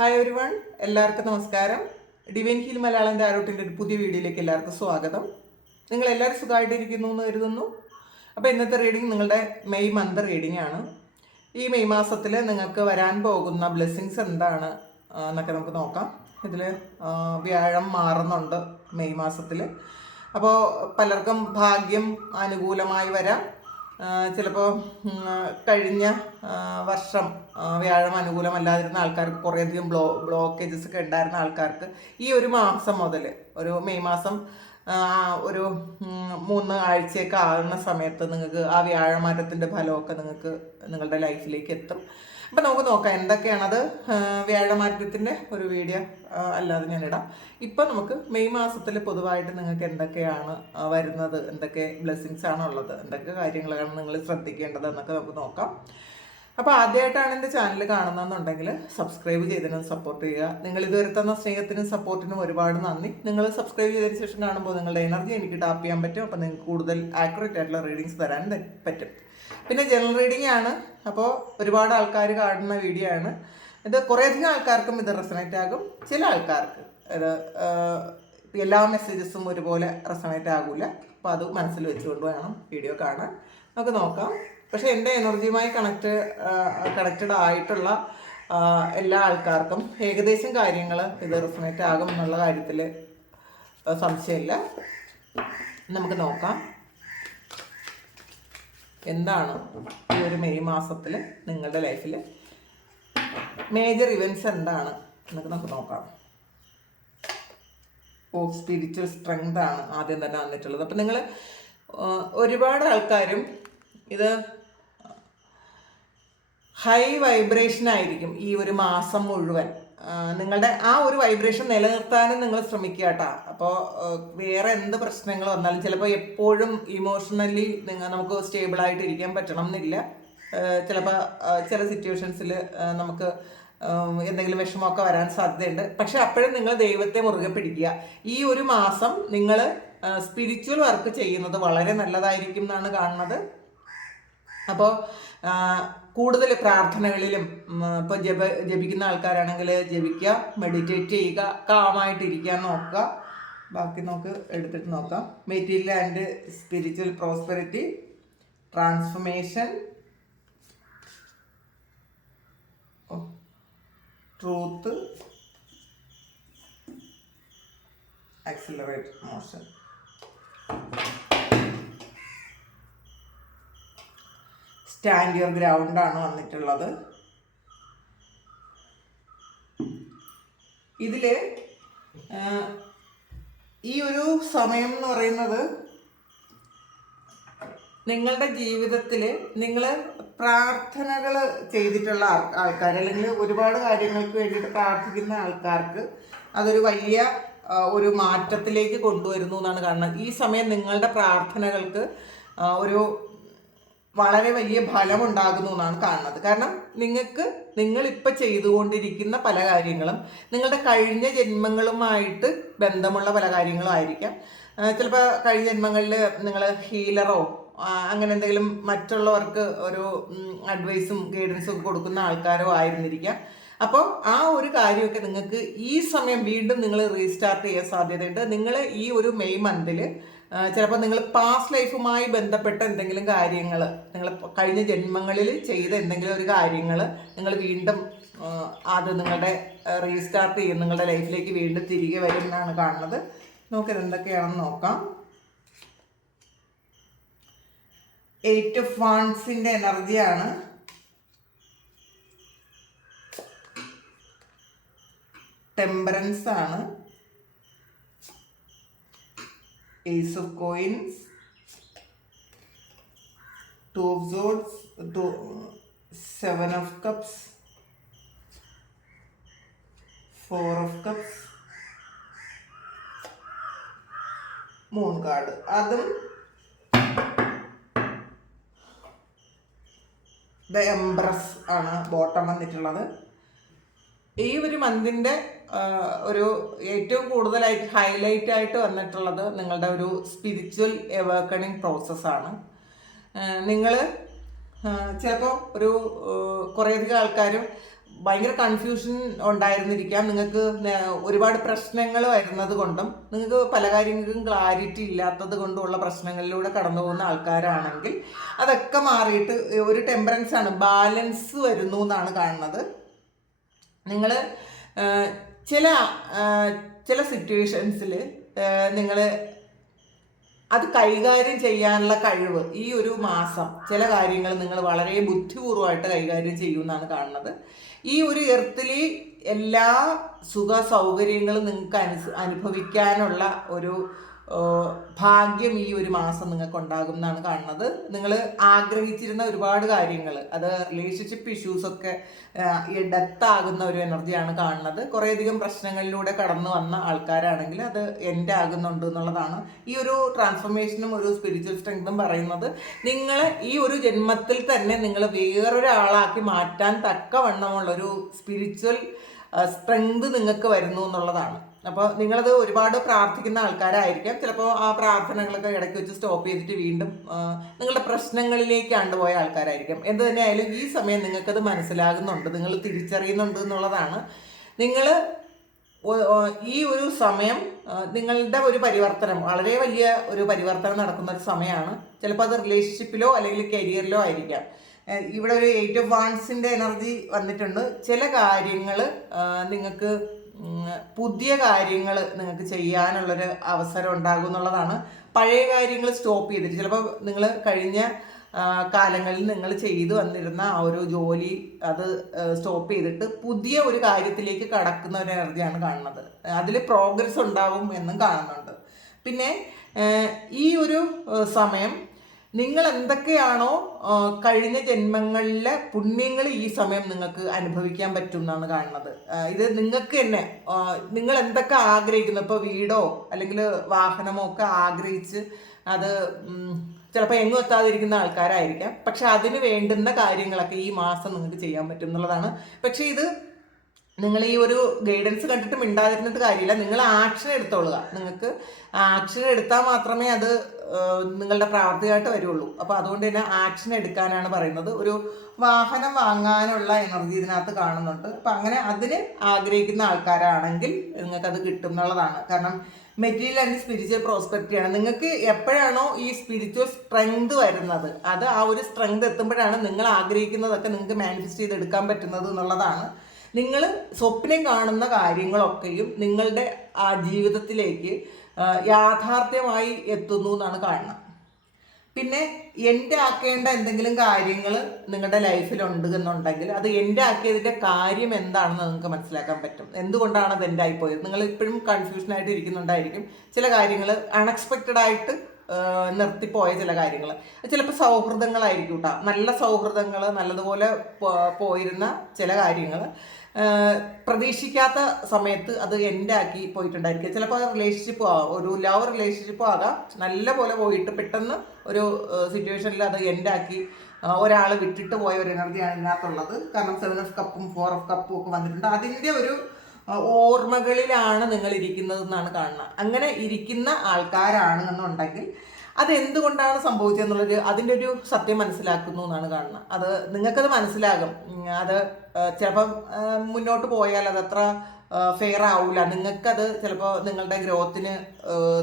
Hi every one, എല്ലാവർക്കും നമസ്കാരം. Divine heal Malayalam ടാരോട്ടിൻ്റെ ഒരു പുതിയ വീഡിയോയിലേക്ക് എല്ലാവർക്കും സ്വാഗതം. നിങ്ങളെല്ലാവരും സുഖമായിട്ടിരിക്കുന്നു എന്ന് കരുതുന്നു. അപ്പോൾ ഇന്നത്തെ റീഡിംഗ് നിങ്ങളുടെ മെയ് മന്ത് റീഡിംഗ് ആണ്. ഈ മെയ് മാസത്തിൽ നിങ്ങൾക്ക് വരാൻ പോകുന്ന ബ്ലെസ്സിങ്സ് എന്താണ് എന്നൊക്കെ നമുക്ക് നോക്കാം. ഇതിൽ വ്യാഴം മാറുന്നുണ്ട് മെയ് മാസത്തിൽ. അപ്പോൾ പലർക്കും ഭാഗ്യം അനുകൂലമായി വരാം. ചിലപ്പോൾ കഴിഞ്ഞ വർഷം വ്യാഴം അനുകൂലമല്ലാതിരുന്ന ആൾക്കാർക്ക് കുറേയധികം ബ്ലോക്കേജസ് ഒക്കെ ഉണ്ടായിരുന്ന ആൾക്കാർക്ക് ഈ ഒരു മാസം മുതൽ ഒരു മെയ് മാസം ഒരു 3 ആഴ്ചയൊക്കെ ആകുന്ന സമയത്ത് നിങ്ങൾക്ക് ആ വ്യാഴമാറ്റത്തിൻ്റെ ഫലമൊക്കെ നിങ്ങൾക്ക് നിങ്ങളുടെ ലൈഫിലേക്ക് എത്തും. അപ്പം നമുക്ക് നോക്കാം എന്തൊക്കെയാണത്. വ്യാഴമാറ്റത്തിൻ്റെ ഒരു വീഡിയോ അല്ലാതെ ഞാൻ ഇടാം. ഇപ്പം നമുക്ക് മെയ് മാസത്തിൽ പൊതുവായിട്ട് നിങ്ങൾക്ക് എന്തൊക്കെയാണ് വരുന്നത്, എന്തൊക്കെ ബ്ലെസ്സിങ്സ് ആണുള്ളത്, എന്തൊക്കെ കാര്യങ്ങളാണ് നിങ്ങൾ ശ്രദ്ധിക്കേണ്ടത് എന്നൊക്കെ നമുക്ക് നോക്കാം. അപ്പോൾ ആദ്യമായിട്ടാണ് എൻ്റെ ചാനൽ കാണുന്നതെന്നുണ്ടെങ്കിൽ സബ്സ്ക്രൈബ് ചെയ്തതിനും സപ്പോർട്ട് ചെയ്യുക. നിങ്ങൾ ഇതുവരെ തന്ന സ്നേഹത്തിനും സപ്പോർട്ടിനും ഒരുപാട് നന്ദി. നിങ്ങൾ സബ്സ്ക്രൈബ് ചെയ്തതിന് ശേഷം കാണുമ്പോൾ നിങ്ങളുടെ എനർജി എനിക്ക് ടാപ്പ് ചെയ്യാൻ പറ്റും. അപ്പോൾ നിങ്ങൾക്ക് കൂടുതൽ ആക്യുറേറ്റ് ആയിട്ടുള്ള റീഡിങ്സ് തരാൻ പറ്റും. പിന്നെ ജനറൽ റീഡിംഗ് ആണ്. അപ്പോൾ ഒരുപാട് ആൾക്കാർ കാണുന്ന വീഡിയോ ആണ് ഇത്. കുറേയധികം ആൾക്കാർക്കും ഇത് റെസണേറ്റ് ആകും. ചില ആൾക്കാർക്ക് ഇത് എല്ലാ മെസ്സേജസും ഒരുപോലെ റെസണേറ്റ് ആകില്ല. അപ്പോൾ അത് മനസ്സിൽ വെച്ചുകൊണ്ട് വേണം വീഡിയോ കാണാൻ. നമുക്ക് നോക്കാം. പക്ഷേ എൻ്റെ എനർജിയുമായി കണക്റ്റഡ് ആയിട്ടുള്ള എല്ലാ ആൾക്കാർക്കും ഏകദേശം കാര്യങ്ങൾ ഇത് റെസണേറ്റ് ആകും എന്നുള്ള കാര്യത്തിൽ സംശയമില്ല. നമുക്ക് നോക്കാം എന്താണ് ഈ ഒരു മെയ് മാസത്തിൽ നിങ്ങളുടെ ലൈഫിൽ മേജർ ഇവൻറ്റ്സ് എന്താണ് എന്നൊക്കെ നമുക്ക് നോക്കാം. സ്പിരിച്വൽ സ്ട്രെങ്ത് ആണ് ആദ്യം തന്നെ വന്നിട്ടുള്ളത്. അപ്പം നിങ്ങൾ ഒരുപാട് ആൾക്കാരും ഇത് ഹൈ വൈബ്രേഷൻ ആയിരിക്കും ഈ ഒരു മാസം മുഴുവൻ. നിങ്ങളുടെ ആ ഒരു വൈബ്രേഷൻ നിലനിർത്താനും നിങ്ങൾ ശ്രമിക്കുക കേട്ടോ. അപ്പോൾ വേറെ എന്ത് പ്രശ്നങ്ങൾ വന്നാലും ചിലപ്പോൾ എപ്പോഴും ഇമോഷണലി നമുക്ക് സ്റ്റേബിളായിട്ട് ഇരിക്കാൻ പറ്റണം എന്നില്ല. ചിലപ്പോൾ ചില സിറ്റുവേഷൻസിൽ നമുക്ക് എന്തെങ്കിലും വിഷമമൊക്കെ വരാൻ സാധ്യതയുണ്ട്. പക്ഷെ അപ്പോഴും നിങ്ങൾ ദൈവത്തെ മുറുകെ പിടിക്കുക. ഈ ഒരു മാസം നിങ്ങൾ സ്പിരിച്വൽ വർക്ക് ചെയ്യുന്നത് വളരെ നല്ലതായിരിക്കും എന്നാണ് കാണുന്നത്. അപ്പോൾ കൂടുതൽ പ്രാർത്ഥനകളിലും ഇപ്പോൾ ജപിക്കുന്ന ആൾക്കാരാണെങ്കിൽ ജപിക്കുക, മെഡിറ്റേറ്റ് ചെയ്യുക, കാമായിട്ടിരിക്കാൻ നോക്കുക. ബാക്കി നമുക്ക് എടുത്തിട്ട് നോക്കാം. Material and spiritual prosperity, transformation, truth, accelerate motion. Stand your ഗ്രൗണ്ടാണ് വന്നിട്ടുള്ളത്. ഇതിൽ ഈ ഒരു സമയം എന്ന് പറയുന്നത് നിങ്ങളുടെ ജീവിതത്തിൽ നിങ്ങൾ പ്രാർത്ഥനകൾ ചെയ്തിട്ടുള്ള ആൾക്കാർ അല്ലെങ്കിൽ ഒരുപാട് കാര്യങ്ങൾക്ക് വേണ്ടിയിട്ട് പ്രാർത്ഥിക്കുന്ന ആൾക്കാർക്ക് അതൊരു വലിയ ഒരു മാറ്റത്തിലേക്ക് കൊണ്ടുവരുന്നു എന്നാണ് കാണുന്നത്. ഈ സമയം നിങ്ങളുടെ പ്രാർത്ഥനകൾക്ക് ഒരു വളരെ വലിയ ഫലമുണ്ടാകുന്നു എന്നാണ് കാണുന്നത്. കാരണം നിങ്ങളിപ്പോൾ ചെയ്തുകൊണ്ടിരിക്കുന്ന പല കാര്യങ്ങളും നിങ്ങളുടെ കഴിഞ്ഞ ജന്മങ്ങളുമായിട്ട് ബന്ധമുള്ള പല കാര്യങ്ങളും ആയിരിക്കാം. ചിലപ്പോൾ കഴിഞ്ഞ ജന്മങ്ങളിൽ നിങ്ങൾ ഹീലറോ അങ്ങനെ എന്തെങ്കിലും മറ്റുള്ളവർക്ക് ഒരു അഡ്വൈസും ഗൈഡൻസും ഒക്കെ കൊടുക്കുന്ന ആൾക്കാരോ ആയിരുന്നിരിക്കാം. അപ്പോൾ ആ ഒരു കാര്യമൊക്കെ നിങ്ങൾക്ക് ഈ സമയം വീണ്ടും നിങ്ങൾ റീസ്റ്റാർട്ട് ചെയ്യാൻ സാധ്യതയുണ്ട്. നിങ്ങൾ ഈ ഒരു മെയ് മന്തിൽ ചിലപ്പോൾ നിങ്ങൾ പാസ്റ്റ് ലൈഫുമായി ബന്ധപ്പെട്ട എന്തെങ്കിലും കാര്യങ്ങൾ, നിങ്ങൾ കഴിഞ്ഞ ജന്മങ്ങളിൽ ചെയ്ത എന്തെങ്കിലും ഒരു കാര്യങ്ങൾ നിങ്ങൾ വീണ്ടും അത് നിങ്ങളുടെ റീസ്റ്റാർട്ട് ചെയ്യും, നിങ്ങളുടെ ലൈഫിലേക്ക് വീണ്ടും തിരികെ വരും എന്നാണ് കാണുന്നത്. നമുക്കിത് എന്തൊക്കെയാണെന്ന് നോക്കാം. 8 ഓഫ് വാണ്ട്സിൻ്റെ എനർജിയാണ്. ടെമ്പറൻസ് ആണ്. Ace of coins, 2 of swords, 7 of cups, 4 of cups, moon card. അതും ദ എംബ്രസ് ആണ് ബോട്ടം വന്നിട്ടുള്ളത്. ഈ ഒരു മന്തിൻ്റെ ഒരു ഏറ്റവും കൂടുതലായിട്ട് ഹൈലൈറ്റ് ആയിട്ട് വന്നിട്ടുള്ളത് നിങ്ങളുടെ ഒരു സ്പിരിച്വൽ എവേക്കണിങ് പ്രോസസ്സാണ്. നിങ്ങൾ ചിലപ്പോൾ ഒരു കുറേയധികം ആൾക്കാരും ഭയങ്കര കൺഫ്യൂഷൻ ഉണ്ടായിരുന്നിരിക്കാം. നിങ്ങൾക്ക് ഒരുപാട് പ്രശ്നങ്ങൾ വരുന്നത് കൊണ്ടും നിങ്ങൾക്ക് പല കാര്യങ്ങൾക്കും ക്ലാരിറ്റി ഇല്ലാത്തത് കൊണ്ടുമുള്ള പ്രശ്നങ്ങളിലൂടെ കടന്നു പോകുന്ന ആൾക്കാരാണെങ്കിൽ അതൊക്കെ മാറിയിട്ട് ഒരു ടെമ്പറൻസ് ആണ്, ബാലൻസ് വരുന്നു എന്നാണ് കാണുന്നത്. നിങ്ങൾ ചില ചില സിറ്റുവേഷൻസിൽ നിങ്ങൾ അത് കൈകാര്യം ചെയ്യാനുള്ള കഴിവ് ഈ ഒരു മാസം ചില കാര്യങ്ങൾ നിങ്ങൾ വളരെ ബുദ്ധിപൂർവമായിട്ട് കൈകാര്യം ചെയ്യുമെന്നാണ് കാണുന്നത്. ഈ ഒരു എർത്തിൽ എല്ലാ സുഖ സൗകര്യങ്ങളും നിങ്ങൾക്ക് അനുഭവിക്കാനുള്ള ഒരു ഭാഗ്യം ഈ ഒരു മാസം നിങ്ങൾക്ക് ഉണ്ടാകും എന്നാണ് കാണുന്നത്. നിങ്ങൾ ആഗ്രഹിച്ചിരുന്ന ഒരുപാട് കാര്യങ്ങൾ, അത് റിലേഷൻഷിപ്പ് ഇഷ്യൂസൊക്കെ ഡെത്താകുന്ന ഒരു എനർജിയാണ് കാണുന്നത്. കുറേയധികം പ്രശ്നങ്ങളിലൂടെ കടന്നു വന്ന ആൾക്കാരാണെങ്കിൽ അത് എൻഡ് ആകുന്നുണ്ട് എന്നുള്ളതാണ് ഈ ഒരു ട്രാൻസ്ഫോർമേഷനും ഒരു സ്പിരിച്വൽ സ്ട്രെങ്തും പറയുന്നത്. നിങ്ങൾ ഈ ഒരു ജന്മത്തിൽ തന്നെ നിങ്ങൾ വേറൊരാളാക്കി മാറ്റാൻ തക്കവണ്ണമുള്ളൊരു സ്പിരിച്വൽ സ്ട്രെങ്ത് നിങ്ങൾക്ക് വരുന്നു എന്നുള്ളതാണ്. അപ്പോൾ നിങ്ങളത് ഒരുപാട് പ്രാർത്ഥിക്കുന്ന ആൾക്കാരായിരിക്കാം. ചിലപ്പോൾ ആ പ്രാർത്ഥനകളൊക്കെ ഇടയ്ക്ക് വെച്ച് സ്റ്റോപ്പ് ചെയ്തിട്ട് വീണ്ടും നിങ്ങളുടെ പ്രശ്നങ്ങളിലേക്ക് കണ്ടുപോയ ആൾക്കാരായിരിക്കാം. എന്ത് തന്നെ ആയാലും ഈ സമയം നിങ്ങൾക്കത് മനസ്സിലാകുന്നുണ്ട്, നിങ്ങൾ തിരിച്ചറിയുന്നുണ്ട് എന്നുള്ളതാണ്. നിങ്ങൾ ഈ ഒരു സമയം നിങ്ങളുടെ ഒരു പരിവർത്തനം, വളരെ വലിയ ഒരു പരിവർത്തനം നടക്കുന്ന ഒരു സമയമാണ്. ചിലപ്പോൾ അത് റിലേഷൻഷിപ്പിലോ അല്ലെങ്കിൽ കരിയറിലോ ആയിരിക്കാം. ഇവിടെ ഒരു 8 of Wands എനർജി വന്നിട്ടുണ്ട്. ചില കാര്യങ്ങൾ നിങ്ങൾക്ക് പുതിയ കാര്യങ്ങൾ നിങ്ങൾക്ക് ചെയ്യാനുള്ളൊരു അവസരം ഉണ്ടാകും എന്നുള്ളതാണ്. പഴയ കാര്യങ്ങൾ സ്റ്റോപ്പ് ചെയ്തിട്ട് ചിലപ്പോൾ നിങ്ങൾ കഴിഞ്ഞ കാലങ്ങളിൽ നിങ്ങൾ ചെയ്തു വന്നിരുന്ന ആ ഒരു ജോലി അത് സ്റ്റോപ്പ് ചെയ്തിട്ട് പുതിയ ഒരു കാര്യത്തിലേക്ക് കടക്കുന്ന ഒരു എനർജിയാണ് കാണുന്നത്. അതിൽ പ്രോഗ്രസ് ഉണ്ടാവും എന്നും കാണുന്നുണ്ട്. പിന്നെ ഈ ഒരു സമയം നിങ്ങൾ എന്തൊക്കെയാണോ കഴിഞ്ഞ ജന്മങ്ങളിലെ പുണ്യങ്ങൾ ഈ സമയം നിങ്ങൾക്ക് അനുഭവിക്കാൻ പറ്റും എന്നാണ് കാണുന്നത്. ഇത് നിങ്ങൾക്ക് തന്നെ നിങ്ങൾ എന്തൊക്കെ ആഗ്രഹിക്കുന്നു, ഇപ്പോൾ വീടോ അല്ലെങ്കിൽ വാഹനമോ ഒക്കെ ആഗ്രഹിച്ച് അത് ചിലപ്പോൾ എങ്ങും എത്താതിരിക്കുന്ന ആൾക്കാരായിരിക്കാം. പക്ഷെ അതിന് വേണ്ടുന്ന കാര്യങ്ങളൊക്കെ ഈ മാസം നിങ്ങൾക്ക് ചെയ്യാൻ പറ്റും എന്നുള്ളതാണ്. പക്ഷേ ഇത് നിങ്ങൾ ഈ ഒരു ഗൈഡൻസ് കണ്ടിട്ട് മിണ്ടാതിരുന്നിട്ട് കാര്യമില്ല. നിങ്ങൾ ആക്ഷൻ എടുത്തോളുക. നിങ്ങൾക്ക് ആക്ഷൻ എടുത്താൽ മാത്രമേ അത് നിങ്ങളുടെ പ്രാവർത്തികമായിട്ട് വരുള്ളൂ. അപ്പോൾ അതുകൊണ്ട് തന്നെ ആക്ഷൻ എടുക്കാനാണ് പറയുന്നത്. ഒരു വാഹനം വാങ്ങാനുള്ള എനർജി ഇതിനകത്ത് കാണുന്നുണ്ട്. അപ്പം അങ്ങനെ അതിന് ആഗ്രഹിക്കുന്ന ആൾക്കാരാണെങ്കിൽ നിങ്ങൾക്കത് കിട്ടും എന്നുള്ളതാണ്. കാരണം മെറ്റീരിയൽ ആൻഡ് സ്പിരിച്വൽ പ്രോസ്പെരിറ്റിയാണ്. നിങ്ങൾക്ക് എപ്പോഴാണോ ഈ സ്പിരിച്വൽ സ്ട്രെങ്ത് വരുന്നത്, അത് ആ ഒരു സ്ട്രെങ്ത് എത്തുമ്പോഴാണ് നിങ്ങൾ ആഗ്രഹിക്കുന്നതൊക്കെ നിങ്ങൾക്ക് മാനിഫെസ്റ്റ് ചെയ്തെടുക്കാൻ പറ്റുന്നത് എന്നുള്ളതാണ്. നിങ്ങൾ സ്വപ്നം കാണുന്ന കാര്യങ്ങളൊക്കെയും നിങ്ങളുടെ ആ ജീവിതത്തിലേക്ക് യാഥാർത്ഥ്യമായി എത്തുന്നു എന്നാണ് കാണുന്നത്. പിന്നെ എൻ്റെ ആക്കേണ്ട എന്തെങ്കിലും കാര്യങ്ങൾ നിങ്ങളുടെ ലൈഫിലുണ്ട് എന്നുണ്ടെങ്കിൽ അത് എൻ്റെ ആക്കിയതിൻ്റെ കാര്യം എന്താണെന്ന് നിങ്ങൾക്ക് മനസ്സിലാക്കാൻ പറ്റും. എന്തുകൊണ്ടാണ് അത് എൻ്റെ ആയിപ്പോയത്? നിങ്ങൾ ഇപ്പോഴും കൺഫ്യൂഷനായിട്ട് ഇരിക്കുന്നുണ്ടായിരിക്കും. ചില കാര്യങ്ങൾ അൺഎക്സ്പെക്റ്റഡ് ആയിട്ട് നിർത്തിപ്പോയ ചില കാര്യങ്ങൾ ചിലപ്പോൾ സൗഹൃദങ്ങളായിരിക്കും കേട്ടോ. നല്ല സൗഹൃദങ്ങൾ, നല്ലതുപോലെ പോയിരുന്ന ചില കാര്യങ്ങൾ പ്രതീക്ഷിക്കാത്ത സമയത്ത് അത് എൻ്റെ ആക്കി പോയിട്ടുണ്ടായിരിക്കും. ചിലപ്പോൾ റിലേഷൻഷിപ്പും ആകാം, ഒരു ലവ് റിലേഷൻഷിപ്പും ആകാം, നല്ല പോലെ പോയിട്ട് പെട്ടെന്ന് ഒരു സിറ്റുവേഷനിൽ അത് എൻ്റെ ആക്കി ഒരാൾ വിട്ടിട്ട് പോയ ഒരു എനർജിയാണ് ഇതിനകത്തുള്ളത്. കാരണം 7 of Cups 4 of Cups ഒക്കെ വന്നിട്ടുണ്ട്. അതിൻ്റെ ഒരു ഓർമ്മകളിലാണ് നിങ്ങൾ ഇരിക്കുന്നത് എന്നാണ് കാണുന്നത്. അങ്ങനെ ഇരിക്കുന്ന ആൾക്കാരാണ് എന്നുണ്ടെങ്കിൽ അതെന്തുകൊണ്ടാണ് സംഭവിച്ചതെന്നുള്ളത് അതിൻ്റെ ഒരു സത്യം മനസ്സിലാക്കുന്നു എന്നാണ് കാണുന്നത്. അത് നിങ്ങൾക്കത് മനസ്സിലാകും. അത് ചിലപ്പം മുന്നോട്ട് പോയാൽ അതത്ര ഫെയർ ആവില്ല. നിങ്ങൾക്കത് ചിലപ്പോൾ നിങ്ങളുടെ ഗ്രോത്തിന്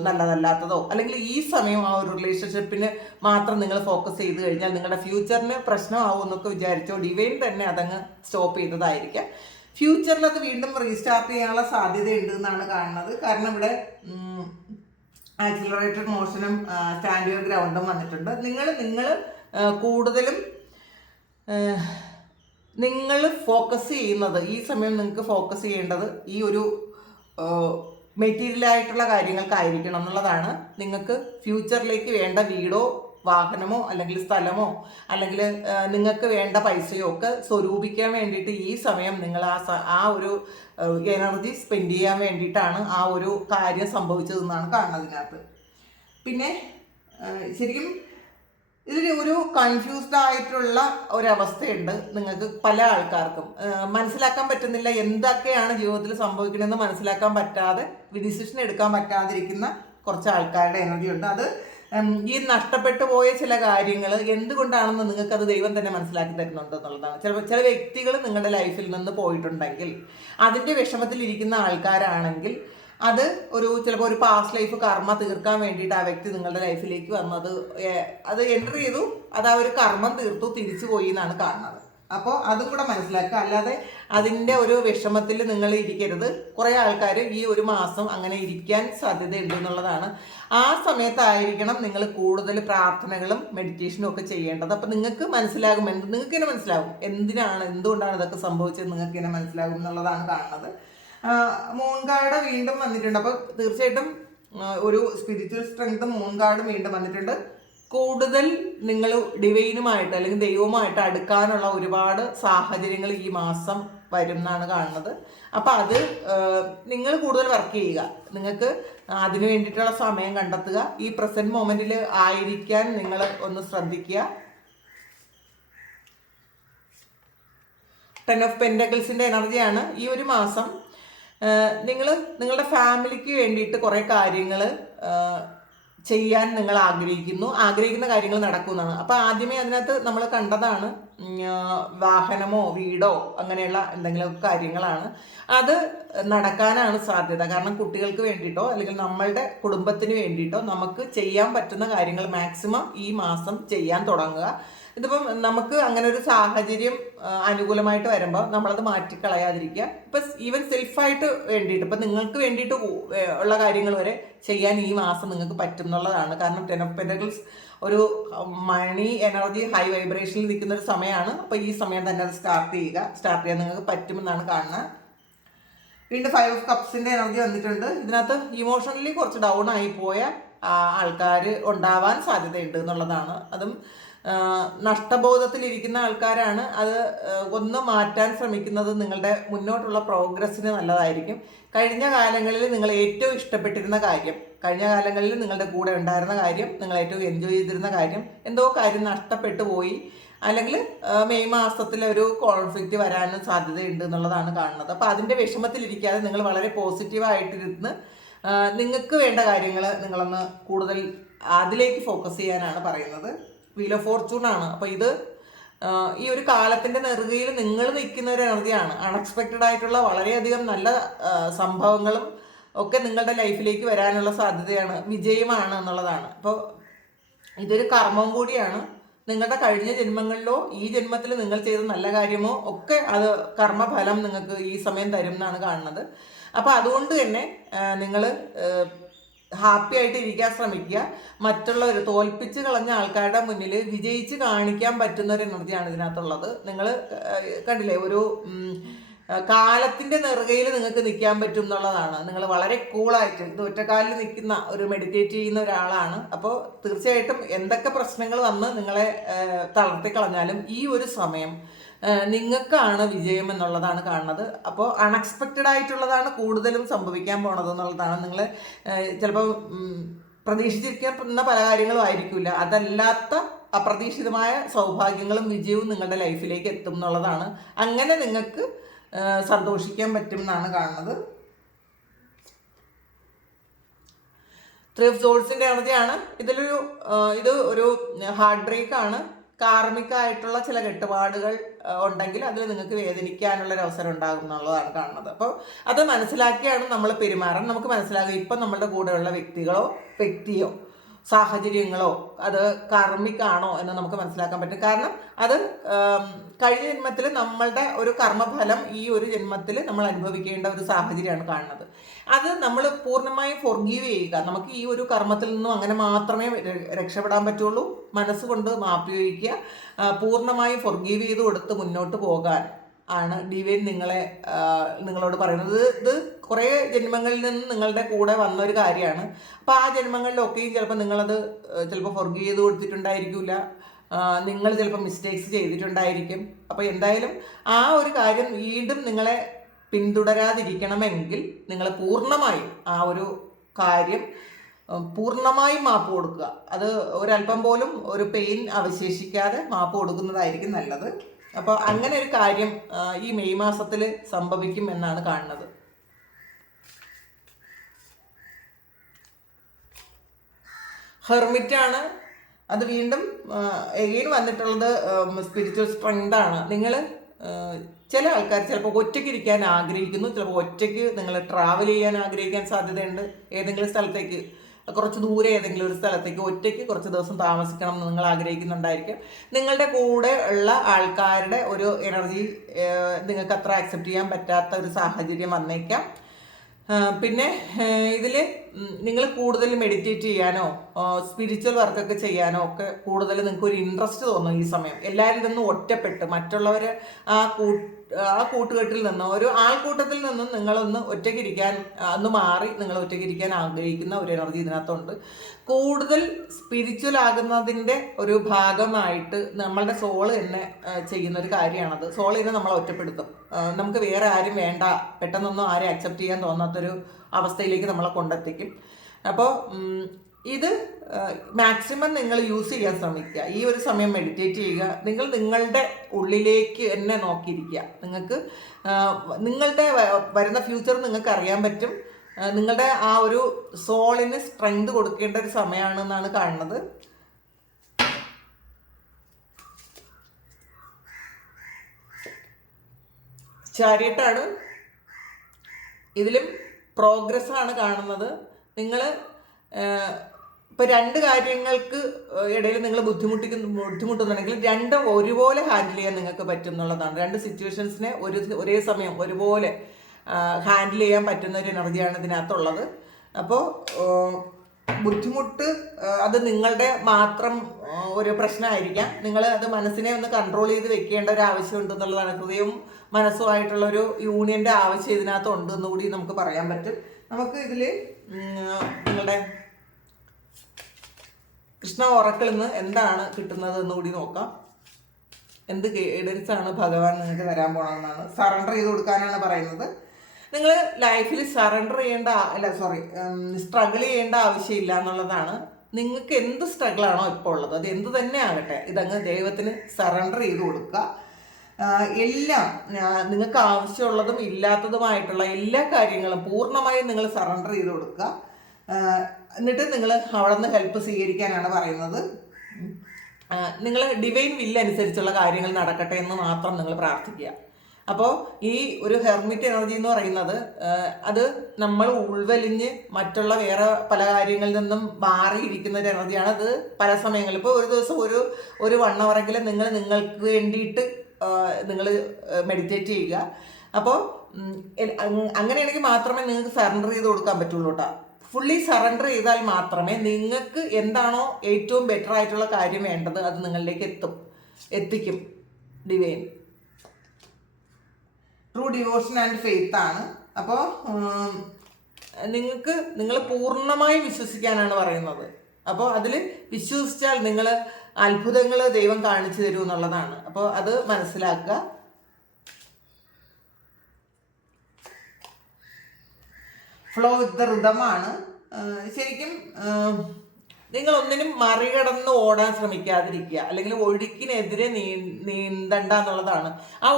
നല്ലതല്ലാത്തതോ അല്ലെങ്കിൽ ഈ സമയം ആ ഒരു റിലേഷൻഷിപ്പിന് മാത്രം നിങ്ങൾ ഫോക്കസ് ചെയ്ത് കഴിഞ്ഞാൽ നിങ്ങളുടെ ഫ്യൂച്ചറിന് പ്രശ്നമാവും എന്നൊക്കെ വിചാരിച്ചോ ഡിവൈൻ തന്നെ അതങ്ങ് സ്റ്റോപ്പ് ചെയ്തതായിരിക്കാം. ഫ്യൂച്ചറിൽ അത് വീണ്ടും റീസ്റ്റാർട്ട് ചെയ്യാനുള്ള സാധ്യതയുണ്ട് എന്നാണ് കാണുന്നത്. കാരണം ഇവിടെ ആക്സിലറേറ്റഡ് മോഷനും സ്റ്റാൻഡ് യുവർ ഗ്രൗണ്ടും വന്നിട്ടുണ്ട്. നിങ്ങൾ കൂടുതലും നിങ്ങൾ ഫോക്കസ് ചെയ്യുന്നത് ഈ സമയം നിങ്ങൾക്ക് ഫോക്കസ് ചെയ്യേണ്ടത് ഈ ഒരു മെറ്റീരിയലായിട്ടുള്ള കാര്യങ്ങൾക്കായിരിക്കണം എന്നുള്ളതാണ്. നിങ്ങൾക്ക് ഫ്യൂച്ചറിലേക്ക് വേണ്ട വീടോ വാഹനമോ അല്ലെങ്കിൽ സ്ഥലമോ അല്ലെങ്കിൽ നിങ്ങൾക്ക് വേണ്ട പൈസയോ ഒക്കെ സ്വരൂപിക്കാൻ വേണ്ടിയിട്ട് ഈ സമയം നിങ്ങൾ ആ ഒരു എനർജി സ്പെൻഡ് ചെയ്യാൻ വേണ്ടിയിട്ടാണ് ആ ഒരു കാര്യം സംഭവിച്ചതെന്നാണ് കാണുന്നതിനകത്ത്. പിന്നെ ശരിക്കും ഇതിൽ ഒരു കൺഫ്യൂസ്ഡ് ആയിട്ടുള്ള ഒരവസ്ഥയുണ്ട് നിങ്ങൾക്ക് പല ആൾക്കാർക്കും. മനസ്സിലാക്കാൻ പറ്റുന്നില്ല എന്തൊക്കെയാണ് ജീവിതത്തിൽ സംഭവിക്കണമെന്ന് മനസ്സിലാക്കാൻ പറ്റാതെ ഡിസിഷൻ എടുക്കാൻ പറ്റാതിരിക്കുന്ന കുറച്ച് ആൾക്കാരുടെ എനർജി ഉണ്ട്. അത് ഈ നഷ്ടപ്പെട്ടു പോയ ചില കാര്യങ്ങൾ എന്തുകൊണ്ടാണെന്ന് നിങ്ങൾക്കത് ദൈവം തന്നെ മനസ്സിലാക്കി തരുന്നുണ്ട് എന്നുള്ളതാണ്. ചിലപ്പോൾ ചില വ്യക്തികൾ നിങ്ങളുടെ ലൈഫിൽ നിന്ന് പോയിട്ടുണ്ടെങ്കിൽ, അതിൻ്റെ വിഷമത്തിൽ ഇരിക്കുന്ന ആൾക്കാരാണെങ്കിൽ, അത് ചിലപ്പോൾ ഒരു പാസ്റ്റ് ലൈഫ് കർമ്മ തീർക്കാൻ വേണ്ടിയിട്ട് ആ വ്യക്തി നിങ്ങളുടെ ലൈഫിലേക്ക് വന്നത്, അത് എൻ്റർ ചെയ്തു, അത് ആ ഒരു കർമ്മം തീർത്തു തിരിച്ചു പോയി എന്നാണ് കാണുന്നത്. അപ്പോൾ അതും കൂടെ മനസ്സിലാക്കുക. അല്ലാതെ അതിൻ്റെ ഒരു വിഷമത്തിൽ നിങ്ങൾ ഇരിക്കരുത്. കുറേ ആൾക്കാർ ഈ ഒരു മാസം അങ്ങനെ ഇരിക്കാൻ സാധ്യതയുണ്ട് എന്നുള്ളതാണ്. ആ സമയത്തായിരിക്കണം നിങ്ങൾ കൂടുതൽ പ്രാർത്ഥനകളും മെഡിറ്റേഷനും ഒക്കെ ചെയ്യേണ്ടത്. അപ്പം നിങ്ങൾക്ക് മനസ്സിലാകും, നിങ്ങൾക്ക് തന്നെ മനസ്സിലാകും എന്തുകൊണ്ടാണ് ഇതൊക്കെ സംഭവിച്ചത്, നിങ്ങൾക്ക് തന്നെ മനസ്സിലാകും എന്നുള്ളതാണ് കാണുന്നത്. മൂൺ കാർഡ് വീണ്ടും വന്നിട്ടുണ്ട്. അപ്പോൾ തീർച്ചയായിട്ടും ഒരു സ്പിരിച്വൽ സ്ട്രെങ്ത് മൂൺ കാർഡ് വീണ്ടും വന്നിട്ടുണ്ട്. കൂടുതൽ നിങ്ങൾ ഡിവൈനുമായിട്ട് അല്ലെങ്കിൽ ദൈവവുമായിട്ട് അടുക്കാനുള്ള ഒരുപാട് സാഹചര്യങ്ങൾ ഈ മാസം വരും എന്നാണ് കാണുന്നത്. അപ്പം അത് നിങ്ങൾ കൂടുതൽ വർക്ക് ചെയ്യുക, നിങ്ങൾക്ക് അതിന് വേണ്ടിയിട്ടുള്ള സമയം കണ്ടെത്തുക. ഈ പ്രസന്റ് മൊമെന്റിൽ ആയിരിക്കാൻ നിങ്ങൾ ഒന്ന് ശ്രദ്ധിക്കുക. 10 ഓഫ് പെന്റക്കിൾസിന്റെ എനർജിയാണ് ഈ ഒരു മാസം. നിങ്ങളുടെ ഫാമിലിക്ക് വേണ്ടിയിട്ട് കുറേ കാര്യങ്ങൾ ചെയ്യാൻ നിങ്ങൾ ആഗ്രഹിക്കുന്ന കാര്യങ്ങൾ നടക്കുന്നതാണ്. അപ്പോൾ ആദ്യമേ അതിനകത്ത് നമ്മൾ കണ്ടതാണ് വാഹനമോ വീടോ അങ്ങനെയുള്ള എന്തെങ്കിലും കാര്യങ്ങളാണ്. അത് നടക്കാനാണ് സാധ്യത. കാരണം കുട്ടികൾക്ക് വേണ്ടിയിട്ടോ അല്ലെങ്കിൽ നമ്മളുടെ കുടുംബത്തിന് വേണ്ടിയിട്ടോ നമുക്ക് ചെയ്യാൻ പറ്റുന്ന കാര്യങ്ങൾ മാക്സിമം ഈ മാസം ചെയ്യാൻ തുടങ്ങുക. ഇതിപ്പം നമുക്ക് അങ്ങനെ ഒരു സാഹചര്യം അനുകൂലമായിട്ട് വരുമ്പോൾ നമ്മളത് മാറ്റിക്കളയാതിരിക്കുക. ഇപ്പം ഈവൻ സെൽഫായിട്ട് വേണ്ടിയിട്ട്, ഇപ്പം നിങ്ങൾക്ക് വേണ്ടിയിട്ട് ഉള്ള കാര്യങ്ങൾ വരെ ചെയ്യാൻ ഈ മാസം നിങ്ങൾക്ക് പറ്റും എന്നുള്ളതാണ്. കാരണം 10 ഓഫ് പെന്റക്കിൾസ് ഒരു മണി എനർജി ഹൈ വൈബ്രേഷനിൽ നിൽക്കുന്ന ഒരു സമയമാണ്. അപ്പോൾ ഈ സമയം തന്നെ അത് സ്റ്റാർട്ട് ചെയ്യാൻ നിങ്ങൾക്ക് പറ്റുമെന്നാണ് കാണുന്നത്. വീണ്ടും 5 ഓഫ് കപ്സിൻ്റെ എനർജി വന്നിട്ടുണ്ട്. ഇതിനകത്ത് ഇമോഷണലി കുറച്ച് ഡൗൺ ആയി പോയ ആൾക്കാർ ഉണ്ടാവാൻ സാധ്യതയുണ്ട് എന്നുള്ളതാണ്. അതും നഷ്ടബോധത്തിലിരിക്കുന്ന ആൾക്കാരാണ്. അത് ഒന്ന് മാറ്റാൻ ശ്രമിക്കുന്നത് നിങ്ങളുടെ മുന്നോട്ടുള്ള പ്രോഗ്രസ്സിന് നല്ലതായിരിക്കും. കഴിഞ്ഞ കാലങ്ങളിൽ നിങ്ങൾ ഏറ്റവും ഇഷ്ടപ്പെട്ടിരുന്ന കാര്യം, കഴിഞ്ഞ കാലങ്ങളിൽ നിങ്ങളുടെ കൂടെ ഉണ്ടായിരുന്ന കാര്യം, നിങ്ങൾ ഏറ്റവും എൻജോയ് ചെയ്തിരുന്ന കാര്യം, എന്തോ കാര്യം നഷ്ടപ്പെട്ടു പോയി, അല്ലെങ്കിൽ മെയ് മാസത്തിൽ ഒരു കോൺഫ്ലിക്റ്റ് വരാനും സാധ്യതയുണ്ട് എന്നുള്ളതാണ് കാണുന്നത്. അപ്പോൾ അതിൻ്റെ വിഷമത്തിലിരിക്കാതെ നിങ്ങൾ വളരെ പോസിറ്റീവായിട്ടിരുന്ന് നിങ്ങൾക്ക് വേണ്ട കാര്യങ്ങൾ നിങ്ങളൊന്ന് കൂടുതൽ അതിലേക്ക് ഫോക്കസ് ചെയ്യാനാണ് പറയുന്നത്. വീൽ ഓഫ് ഫോർച്യൂൺ ആണ്. അപ്പോൾ ഇത് ഈ ഒരു കാലത്തിൻ്റെ നെറുകയിൽ നിങ്ങൾ നിൽക്കുന്ന ഒരു എനർജിയാണ്. അൺഎക്സ്പെക്റ്റഡ് ആയിട്ടുള്ള വളരെയധികം നല്ല സംഭവങ്ങളും ഒക്കെ നിങ്ങളുടെ ലൈഫിലേക്ക് വരാനുള്ള സാധ്യതയാണ്, വിജയമാണ് എന്നുള്ളതാണ്. അപ്പോൾ ഇതൊരു കർമ്മം കൂടിയാണ്. നിങ്ങളുടെ കഴിഞ്ഞ ജന്മങ്ങളിലോ ഈ ജന്മത്തിൽ നിങ്ങൾ ചെയ്ത നല്ല കാര്യമോ ഒക്കെ അത് കർമ്മഫലം നിങ്ങൾക്ക് ഈ സമയം തരും എന്നാണ് കാണുന്നത്. അപ്പോൾ അതുകൊണ്ട് തന്നെ നിങ്ങൾ ഹാപ്പി ആയിട്ട് ഇരിക്കാൻ ശ്രമിക്കുക. മറ്റുള്ളവർ തോൽപ്പിച്ച് കളഞ്ഞ ആൾക്കാരുടെ മുന്നിൽ വിജയിച്ച് കാണിക്കാൻ പറ്റുന്ന ഒരു എനർജിയാണ് ഇതിനകത്തുള്ളത്. നിങ്ങൾ കണ്ടില്ലേ, ഒരു കാലത്തിൻ്റെ നെറുകയിൽ നിങ്ങൾക്ക് നിൽക്കാൻ പറ്റും എന്നുള്ളതാണ്. നിങ്ങൾ വളരെ കൂളായിട്ട് ഇത് ഒറ്റക്കാലിൽ നിൽക്കുന്ന ഒരു മെഡിറ്റേറ്റ് ചെയ്യുന്ന ഒരാളാണ്. അപ്പോൾ തീർച്ചയായിട്ടും എന്തൊക്കെ പ്രശ്നങ്ങൾ വന്ന് നിങ്ങളെ തളർത്തിക്കളഞ്ഞാലും ഈ ഒരു സമയം നിങ്ങൾക്കാണ് വിജയം എന്നുള്ളതാണ് കാണുന്നത്. അപ്പോൾ അൺഎക്സ്പെക്റ്റഡ് ആയിട്ടുള്ളതാണ് കൂടുതലും സംഭവിക്കാൻ പോണത് എന്നുള്ളതാണ്. നിങ്ങൾ ചിലപ്പോൾ പ്രതീക്ഷിച്ചിരിക്കുന്ന പല കാര്യങ്ങളും ആയിരിക്കില്ല, അതല്ലാത്ത അപ്രതീക്ഷിതമായ സൗഭാഗ്യങ്ങളും വിജയവും നിങ്ങളുടെ ലൈഫിലേക്ക് എത്തും എന്നുള്ളതാണ്. അങ്ങനെ നിങ്ങൾക്ക് സന്തോഷിക്കാൻ പറ്റും എന്നാണ് കാണുന്നത്. 3 ഓഫ് സോൾസിൻ്റെ എനർജിയാണ്. ഇത് ഒരു ഹാർട്ട് ബ്രേക്ക് ആണ്. കാർമികമായിട്ടുള്ള ചില കെട്ടുപാടുകൾ ഉണ്ടെങ്കിൽ അതിൽ നിങ്ങൾക്ക് വേദനിക്കാനുള്ളൊരു അവസരം ഉണ്ടാകും എന്നുള്ളതാണ് കാണുന്നത്. അപ്പോൾ അത് മനസ്സിലാക്കിയാണ് നമ്മൾ പെരുമാറാൻ. നമുക്ക് മനസ്സിലാകും ഇപ്പം നമ്മളുടെ കൂടെയുള്ള വ്യക്തിയോ സാഹചര്യങ്ങളോ അത് കാർമികാണോ എന്ന് നമുക്ക് മനസ്സിലാക്കാൻ പറ്റും. കാരണം അത് കഴിഞ്ഞ ജന്മത്തിൽ നമ്മളുടെ ഒരു കർമ്മഫലം ഈ ഒരു ജന്മത്തിൽ നമ്മൾ അനുഭവിക്കേണ്ട ഒരു സാഹചര്യമാണ് കാണുന്നത്. അത് നമ്മൾ പൂർണ്ണമായും ഫോർഗീവ് ചെയ്യുക. നമുക്ക് ഈ ഒരു കർമ്മത്തിൽ നിന്നും അങ്ങനെ മാത്രമേ രക്ഷപ്പെടാൻ പറ്റുള്ളൂ. മനസ്സുകൊണ്ട് മാപ്പ് ചോദിക്കുക, പൂർണ്ണമായും ഫോർഗീവ് ചെയ്ത് കൊടുത്ത് മുന്നോട്ട് പോകാൻ ആണ് ഡിവൈൻ നിങ്ങളോട് പറയുന്നത്. ഇത് കുറേ ജന്മങ്ങളിൽ നിന്ന് നിങ്ങളുടെ കൂടെ വന്ന ഒരു കാര്യമാണ്. അപ്പോൾ ആ ജന്മങ്ങളിലൊക്കെയും ചിലപ്പോൾ നിങ്ങളത് ചിലപ്പോൾ ഫോർഗീവ് ചെയ്ത് കൊടുത്തിട്ടുണ്ടായിരിക്കില്ല, നിങ്ങൾ ചിലപ്പോൾ മിസ്റ്റേക്സ് ചെയ്തിട്ടുണ്ടായിരിക്കും. അപ്പോൾ എന്തായാലും ആ ഒരു കാര്യം വീണ്ടും നിങ്ങളെ പിന്തുടരാതിരിക്കണമെങ്കിൽ നിങ്ങൾ പൂർണ്ണമായും ആ ഒരു കാര്യം പൂർണ്ണമായും മാപ്പ് കൊടുക്കുക. അത് ഒരല്പം പോലും ഒരു പെയിൻ അവശേഷിക്കാതെ മാപ്പ് കൊടുക്കുന്നതായിരിക്കും നല്ലത്. അപ്പോൾ അങ്ങനെ ഒരു കാര്യം ഈ മെയ് മാസത്തിൽ സംഭവിക്കും എന്നാണ് കാണുന്നത്. ഹെർമിറ്റാണ്. അത് വീണ്ടും എഗെയിൻ വന്നിട്ടുള്ളത് സ്പിരിച്വൽ സ്ട്രെങ്ത് ആണ്. നിങ്ങൾ ചില ആൾക്കാർ ചിലപ്പോൾ ഒറ്റയ്ക്ക് ഇരിക്കാൻ ആഗ്രഹിക്കുന്നു, ചിലപ്പോൾ ഒറ്റയ്ക്ക് നിങ്ങൾ ട്രാവൽ ചെയ്യാൻ ആഗ്രഹിക്കാൻ സാധ്യതയുണ്ട്. ഏതെങ്കിലും സ്ഥലത്തേക്ക്, കുറച്ച് ദൂരെ ഏതെങ്കിലും ഒരു സ്ഥലത്തേക്ക് ഒറ്റയ്ക്ക് കുറച്ച് ദിവസം താമസിക്കണം എന്ന് നിങ്ങൾ ആഗ്രഹിക്കുന്നുണ്ടായിരിക്കും. നിങ്ങളുടെ കൂടെ ഉള്ള ആൾക്കാരുടെ ഒരു എനർജി നിങ്ങൾക്ക് അത്ര അക്സെപ്റ്റ് ചെയ്യാൻ പറ്റാത്ത ഒരു സാഹചര്യം വന്നേക്കാം. പിന്നെ ഇതിൽ നിങ്ങൾ കൂടുതൽ മെഡിറ്റേറ്റ് ചെയ്യാനോ സ്പിരിച്വൽ വർക്കൊക്കെ ചെയ്യാനോ ഒക്കെ കൂടുതൽ നിങ്ങൾക്ക് ഒരു ഇൻട്രസ്റ്റ് തോന്നും ഈ സമയം. എല്ലാവരിൽ നിന്നും ഒറ്റപ്പെട്ട് മറ്റുള്ളവർ ആ കൂട്ടുകെട്ടിൽ നിന്ന് ഒരു ആൾക്കൂട്ടത്തിൽ നിന്നും നിങ്ങളൊന്ന് ഒറ്റയ്ക്കിരിക്കാൻ ഒന്ന് മാറി നിങ്ങൾ ഒറ്റയ്ക്കിരിക്കാൻ ആഗ്രഹിക്കുന്ന ഒരു എനർജി ഇതിനകത്തുണ്ട്. കൂടുതൽ സ്പിരിച്വൽ ആകുന്നതിൻ്റെ ഒരു ഭാഗമായിട്ട് നമ്മളുടെ സോള് തന്നെ ചെയ്യുന്ന ഒരു കാര്യമാണത്. സോള് തന്നെ നമ്മളെ ഒറ്റപ്പെടുത്തും. നമുക്ക് വേറെ ആരും വേണ്ട, പെട്ടെന്നൊന്നും ആരും അക്സെപ്റ്റ് ചെയ്യാൻ തോന്നാത്തൊരു അവസ്ഥയിലേക്ക് നമ്മളെ കൊണ്ടെത്തിക്കും. അപ്പോൾ ഇത് മാക്സിമം നിങ്ങൾ യൂസ് ചെയ്യാൻ ശ്രമിക്കുക. ഈ ഒരു സമയം മെഡിറ്റേറ്റ് ചെയ്യുക. നിങ്ങൾ നിങ്ങളുടെ ഉള്ളിലേക്ക് തന്നെ നോക്കിയിരിക്കുക. നിങ്ങൾക്ക് നിങ്ങളുടെ വരുന്ന ഫ്യൂച്ചർ നിങ്ങൾക്ക് അറിയാൻ പറ്റും. നിങ്ങളുടെ ആ ഒരു സോളിന് സ്ട്രെങ്ത് കൊടുക്കേണ്ട ഒരു സമയമാണെന്നാണ് കാണുന്നത്. ചാരിയറ്റാണ്. ഇതിലും പ്രോഗ്രസ് ആണ് കാണുന്നത്. നിങ്ങൾ ഇപ്പോൾ രണ്ട് കാര്യങ്ങൾക്ക് ഇടയിൽ നിങ്ങൾ ബുദ്ധിമുട്ടുന്നുണ്ടെങ്കിൽ രണ്ടും ഒരുപോലെ ഹാൻഡിൽ ചെയ്യാൻ നിങ്ങൾക്ക് പറ്റും എന്നുള്ളതാണ്. രണ്ട് സിറ്റുവേഷൻസിനെ ഒരേ സമയം ഒരുപോലെ ഹാൻഡിൽ ചെയ്യാൻ പറ്റുന്ന ഒരു എനർജിയാണ് ഇതിനകത്തുള്ളത്. അപ്പോൾ ബുദ്ധിമുട്ട് അത് നിങ്ങളുടെ മാത്രം ഒരു പ്രശ്നമായിരിക്കാം. നിങ്ങൾ അത് മനസ്സിനെ ഒന്ന് കൺട്രോൾ ചെയ്ത് വെക്കേണ്ട ഒരു ആവശ്യമുണ്ട് എന്നുള്ളതാണ്. ഹൃദയവും മനസ്സുമായിട്ടുള്ളൊരു യൂണിയൻ്റെ ആവശ്യം ഇതിനകത്ത് ഉണ്ട് എന്നുകൂടി നമുക്ക് പറയാൻ പറ്റും. നമുക്ക് ഇതിൽ നിങ്ങളുടെ കൃഷ്ണ ഓറക്കിളിൽ നിന്ന് എന്താണ് കിട്ടുന്നത് എന്ന് കൂടി നോക്കാം. എന്ത് ഗൈഡൻസ് ആണ് ഭഗവാൻ നിങ്ങൾക്ക് തരാൻ പോകണമെന്നാണ്. സറണ്ടർ ചെയ്ത് കൊടുക്കാനാണ് പറയുന്നത്. നിങ്ങൾ ലൈഫിൽ സ്ട്രഗിൾ ചെയ്യേണ്ട ആവശ്യമില്ല എന്നുള്ളതാണ്. നിങ്ങൾക്ക് എന്ത് സ്ട്രഗിളാണോ ഇപ്പോൾ ഉള്ളത്, അത് എന്ത് തന്നെ ആകട്ടെ, ഇതങ്ങ് ദൈവത്തിന് സറണ്ടർ ചെയ്ത് കൊടുക്കുക. എല്ലാം നിങ്ങൾക്ക് ആവശ്യമുള്ളതും ഇല്ലാത്തതുമായിട്ടുള്ള എല്ലാ കാര്യങ്ങളും പൂർണ്ണമായും നിങ്ങൾ സറണ്ടർ ചെയ്ത് കൊടുക്കുക. എന്നിട്ട് നിങ്ങൾ അവിടെ നിന്ന് ഹെൽപ്പ് സ്വീകരിക്കാനാണ് പറയുന്നത്. നിങ്ങൾ ഡിവൈൻ വില്ല് അനുസരിച്ചുള്ള കാര്യങ്ങൾ നടക്കട്ടെ എന്ന് മാത്രം നിങ്ങൾ പ്രാർത്ഥിക്കുക. അപ്പോൾ ഈ ഒരു ഹെർമിറ്റ് എനർജി എന്ന് പറയുന്നത് അത് നമ്മൾ ഉൾവലിഞ്ഞ് മറ്റുള്ള വേറെ പല കാര്യങ്ങളിൽ നിന്നും മാറിയിരിക്കുന്ന ഒരു എനർജിയാണ്. അത് പല സമയങ്ങളിൽ ഇപ്പോൾ ഒരു ദിവസം ഒരു 1 ഹവറെങ്കിലും നിങ്ങൾക്ക് വേണ്ടിയിട്ട് നിങ്ങൾ മെഡിറ്റേറ്റ് ചെയ്യുക. അപ്പോൾ അങ്ങനെയാണെങ്കിൽ മാത്രമേ നിങ്ങൾക്ക് സറണ്ടർ ചെയ്ത് കൊടുക്കാൻ പറ്റുള്ളൂ കേട്ടോ. ഫുള്ളി സറണ്ടർ ചെയ്താൽ മാത്രമേ നിങ്ങൾക്ക് എന്താണോ ഏറ്റവും ബെറ്റർ ആയിട്ടുള്ള കാര്യം വേണ്ടത് അത് നിങ്ങളിലേക്ക് എത്തിക്കും divine. True devotion and faith ആണ്. അപ്പോൾ നിങ്ങൾ പൂർണ്ണമായും വിശ്വസിക്കാനാണ് പറയുന്നത്. അപ്പോൾ അതിൽ വിശ്വസിച്ചാൽ നിങ്ങൾ അത്ഭുതങ്ങൾ ദൈവം കാണിച്ചു തരൂ എന്നുള്ളതാണ്. അപ്പോൾ അത് മനസ്സിലാക്കുക. ഫ്ലോ വിത്ത് ദ റിതമാണ്. ശരിക്കും നിങ്ങൾ ഒന്നിനും മറികടന്ന് ഓടാൻ ശ്രമിക്കാതിരിക്കുക, അല്ലെങ്കിൽ ഒഴുക്കിനെതിരെ നീന്തണ്ട എന്നുള്ളതാണ്. ആ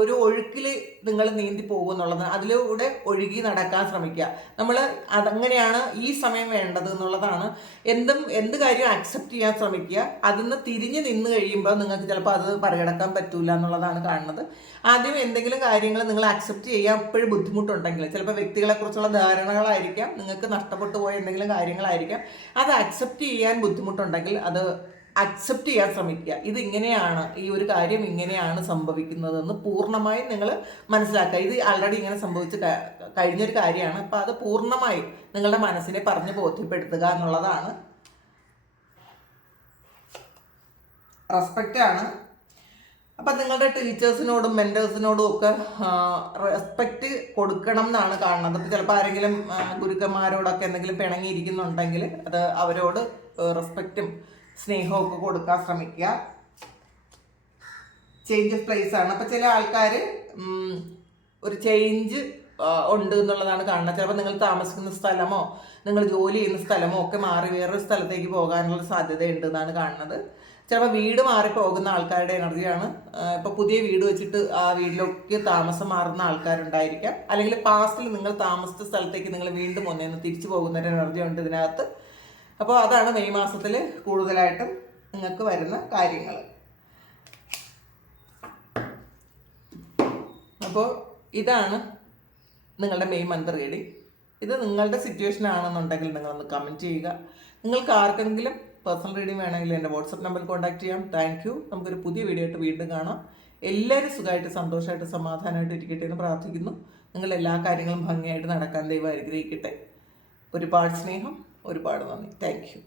ഒരു ഒഴുക്കിൽ നിങ്ങൾ നീന്തി പോകും എന്നുള്ളതാണ്. അതിലൂടെ ഒഴുകി നടക്കാൻ ശ്രമിക്കുക. നമ്മൾ അതങ്ങനെയാണ് ഈ സമയം വേണ്ടത് എന്നുള്ളതാണ്. എന്ത് കാര്യം അക്സെപ്റ്റ് ചെയ്യാൻ ശ്രമിക്കുക. അതിന്ന് തിരിഞ്ഞ് നിന്ന് കഴിയുമ്പോൾ നിങ്ങൾക്ക് ചിലപ്പോൾ അത് മറികടക്കാൻ പറ്റൂല എന്നുള്ളതാണ് കാണുന്നത്. ആദ്യം എന്തെങ്കിലും കാര്യങ്ങൾ നിങ്ങൾ അക്സെപ്റ്റ് ചെയ്യാൻ എപ്പോഴും ബുദ്ധിമുട്ടുണ്ടെങ്കിൽ, ചിലപ്പോൾ വ്യക്തികളെക്കുറിച്ചുള്ള ധാരണകളായിരിക്കാം, നിങ്ങൾക്ക് നഷ്ടപ്പെട്ടു പോയ എന്തെങ്കിലും കാര്യങ്ങളായിരിക്കാം, അത് അക്സെപ്റ്റ് ചെയ്യാൻ ബുദ്ധിമുട്ടുണ്ടെങ്കിൽ അത് അക്സെപ്റ്റ് ചെയ്യാൻ ശ്രമിക്കുക. ഇതിങ്ങനെയാണ്, ഈ ഒരു കാര്യം ഇങ്ങനെയാണ് സംഭവിക്കുന്നതെന്ന് പൂർണ്ണമായും നിങ്ങൾ മനസ്സിലാക്കുക. ഇത് ആൾറെഡി ഇങ്ങനെ സംഭവിച്ച് കഴിഞ്ഞൊരു കാര്യമാണ്. അപ്പോൾ അത് പൂർണ്ണമായും നിങ്ങളുടെ മനസ്സിനെ പറഞ്ഞ് ബോധ്യപ്പെടുത്തുക എന്നുള്ളതാണ്. റെസ്പെക്റ്റ് ആണ്. അപ്പം നിങ്ങളുടെ ടീച്ചേഴ്സിനോടും മെൻറ്റേഴ്സിനോടും ഒക്കെ റെസ്പെക്റ്റ് കൊടുക്കണം എന്നാണ് കാണുന്നത്. അപ്പോൾ ചിലപ്പോൾ ആരെങ്കിലും ഗുരുക്കന്മാരോടൊക്കെ എന്തെങ്കിലും പിണങ്ങിയിരിക്കുന്നുണ്ടെങ്കിൽ അത് അവരോട് റെസ്പെക്റ്റും സ്നേഹവും ഒക്കെ കൊടുക്കാൻ ശ്രമിക്കുക. ചേഞ്ച് ഓഫ് പ്ലേസ് ആണ്. അപ്പോൾ ചില ആൾക്കാർ ഒരു ചേഞ്ച് ഉണ്ട് എന്നുള്ളതാണ് കാണുന്നത്. ചിലപ്പോൾ നിങ്ങൾ താമസിക്കുന്ന സ്ഥലമോ നിങ്ങൾ ജോലി ചെയ്യുന്ന സ്ഥലമോ ഒക്കെ മാറി വേറൊരു സ്ഥലത്തേക്ക് പോകാനുള്ള സാധ്യതയുണ്ട് എന്നാണ് കാണുന്നത്. ചിലപ്പോൾ വീട് മാറിപ്പോകുന്ന ആൾക്കാരുടെ എനർജിയാണ്. ഇപ്പോൾ പുതിയ വീട് വെച്ചിട്ട് ആ വീട്ടിലൊക്കെ താമസം മാറുന്ന ആൾക്കാരുണ്ടായിരിക്കാം. അല്ലെങ്കിൽ പാസ്റ്റിൽ നിങ്ങൾ താമസിച്ച സ്ഥലത്തേക്ക് നിങ്ങൾ വീണ്ടും ഒന്നേന്ന് തിരിച്ചു പോകുന്ന ഒരു എനർജി ഉണ്ട് ഇതിനകത്ത്. അപ്പോൾ അതാണ് മെയ് മാസത്തിൽ കൂടുതലായിട്ടും നിങ്ങൾക്ക് വരുന്ന കാര്യങ്ങൾ. അപ്പോൾ ഇതാണ് നിങ്ങളുടെ മെയ് മന്ത് റീഡിങ്. ഇത് നിങ്ങളുടെ സിറ്റുവേഷൻ ആണെന്നുണ്ടെങ്കിൽ നിങ്ങളൊന്ന് കമൻറ്റ് ചെയ്യുക. നിങ്ങൾക്ക് ആർക്കെങ്കിലും പേഴ്സണൽ റീഡിങ് വേണമെങ്കിൽ എൻ്റെ വാട്സപ്പ് നമ്പറിൽ കോൺടാക്ട് ചെയ്യാം. Thank you. നമുക്കൊരു പുതിയ വീഡിയോ ആയിട്ട് വീണ്ടും കാണാം. എല്ലാവരും സുഖമായിട്ട് സന്തോഷമായിട്ട് സമാധാനമായിട്ട് ഇരിക്കട്ടെ എന്ന് പ്രാർത്ഥിക്കുന്നു. നിങ്ങളുടെ എല്ലാ കാര്യങ്ങളും ഭംഗിയായിട്ട് നടക്കാൻ ദൈവം അനുഗ്രഹിക്കട്ടെ. ഒരുപാട് സ്നേഹം, ഒരുപാട് നന്ദി. Thank you.